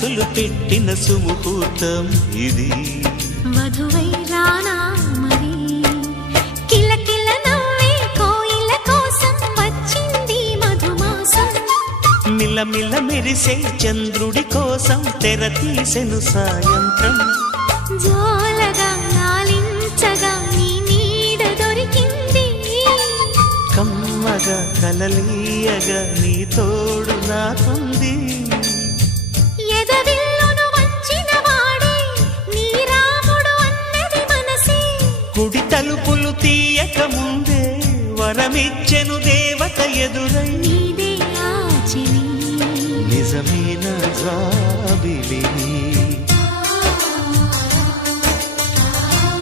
మనసులు పెట్టిన సుముహూర్తం ఇది. వధువై రానా మరి, కిలకిల నవ్వే కోయిల కోసం వచ్చింది మధుమాసం. మిలమిల మెరిసే చంద్రుడి కోసం తెర తీసెను సాయంత్రం. జోలగా లాలించగా నీ నీడ దొరికింది, కమ్మగా కలలీయగా నీ తోడు నాకుంది. ఎదవిల్లును వంచిన వాడే నీ రాముడు అన్నది మనసే, కుడి తలుపులు తీయక ముందే వరమిచ్చెను దేవత ఎదురై. నీదే ఆ చెలి నిజమైన జాబిలి